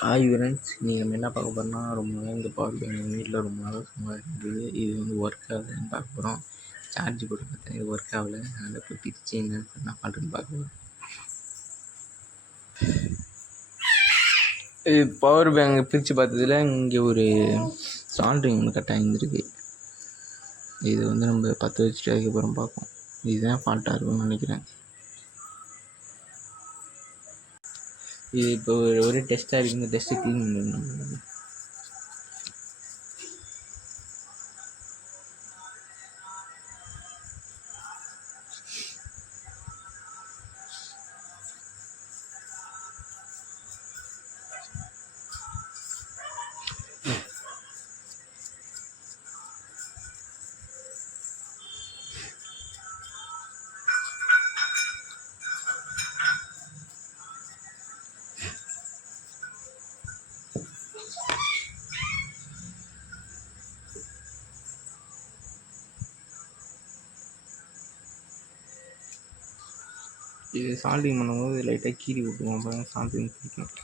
Hi friends, இன்றைக்கி நம்ம என்ன பார்க்க போகிறோம்னா, ரொம்ப நாள் இந்த பவர் பேங்க் எங்கள் வீட்டில் ரொம்ப நாளாக சும்மா இருந்தது. இது வந்து ஒர்க் ஆகுதுன்னு பார்க்க போகிறோம். சார்ஜ் போட்டு பார்த்தேன், இது ஒர்க் ஆகலை. அதில் போய் பிரித்து என்ன பண்ணுறேன்னு பார்க்க போகிறோம். இது பவர் பேங்க் பிரித்து பார்த்ததில் இங்கே ஒரு சால்ட்ரிங் ஒன்று கட் ஆகிருந்துருக்கு. இது வந்து நம்ம 10 வச்சுட்டு அதுக்கப்புறம் பார்ப்போம். இதுதான் ஃபால்ட்டாக இருக்கும்னு நினைக்கிறேன். இது இப்போ ஒரு டெஸ்ட்டாக இருக்குது. இந்த டெஸ்ட்டு க்ளீன் பண்ணணும். இது சால்டிங் பண்ணும்போது லைட்டாக கீறி விட்டுருவோம். அப்போ தான் சால்டிங் பிடிக்கும்.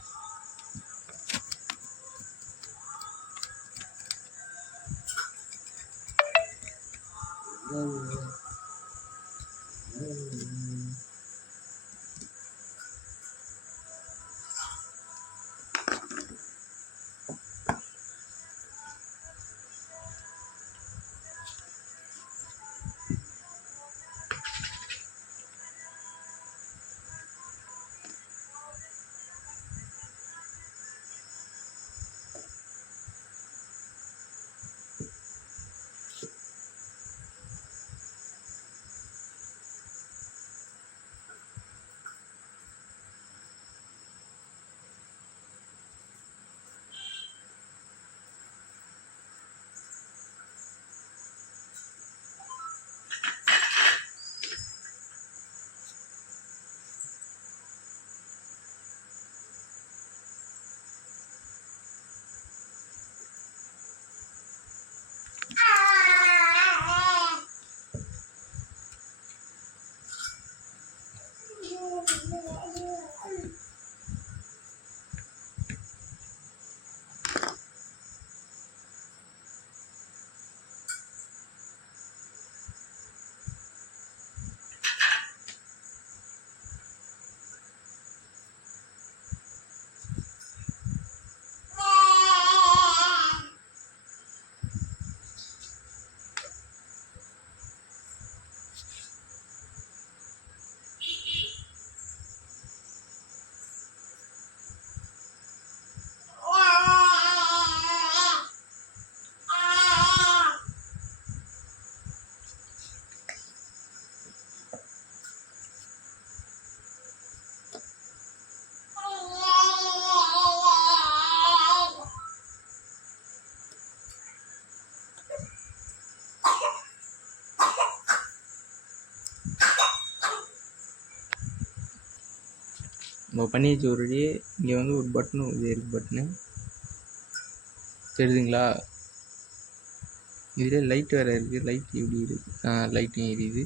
நம்ம பண்ணி வச்ச ஒரு இங்கே வந்து ஒரு பட்டனு இருக்குது. பட்டனு தெரியுதுங்களா? இதில் லைட் வேறு இருக்குது. லைட் எப்படி இருக்குது? லைட்டும் எரியுது.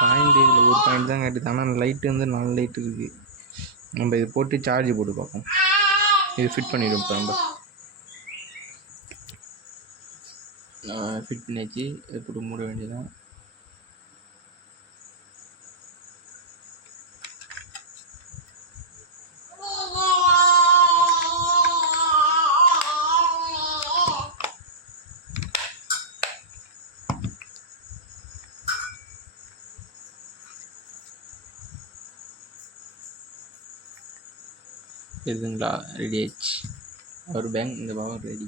பாயிண்ட் இதில் ஒரு பாயிண்ட் தான் காட்டுது. ஆனால் லைட்டு வந்து 4 லைட் இருக்குது. நம்ம இதை போட்டு சார்ஜ் போட்டு பார்ப்போம். இது ஃபிட் பண்ணிவிடும். இப்போ நம்ம ஃபிட் பண்ணியாச்சு. இதை போட்டு மூட வேண்டியதான். இருக்குங்களா? ரெடி ஆயிடுச்சு. பவர் பேங்க் இந்த பவர் ரெடி.